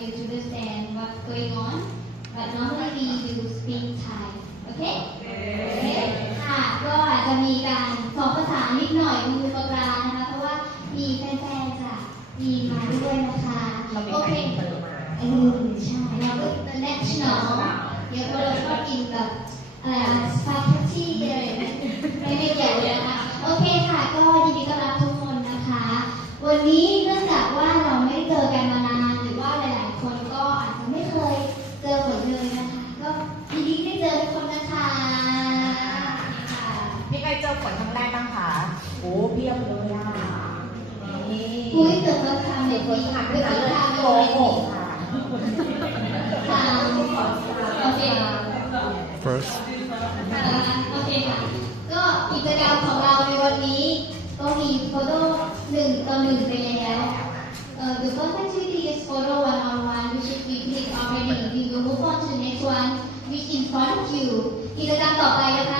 you to understand what's going on but normally we do speak Thai okay ค่ะก็อาจจะมีการสอนภาษานิดหน่อยมือปลานะคะเพราะว่ามีแฟนๆจากมีมาด้วยนะคะโอเคใช่เราก็ international เดี๋ยวเราชอบกินแบบสปาเกตตี้อะไรไม่เกี่ยวเลยนะคะโอเคค่ะก็ยินดีต้อนรับทุกคนนะคะวันนี้เนื่องจากว่าเราไม่ได้เจอกันมานานหรือว่าหลายๆคนก็อาจจะไม่เคยเจอฝนเลยนะคะก็ยินดีได้เจอทุกคนนะคะมีใครเจอฝนครั้งแรกบ้างคะโอ้เพียบเลยอ่ะนี่คุยเกิดว่าทำในปีค่ะเกิดว่าทำโกหกค่ะโอเค first โอเคค่ะก็กิจกรรมของเราในวันนี้ก็มีโฟโต้1:1ไปแล้ว The first activity is photo one-on-one which is we click already we will move on to the next one which in front of you กิจกรรมต่อไปนะคะ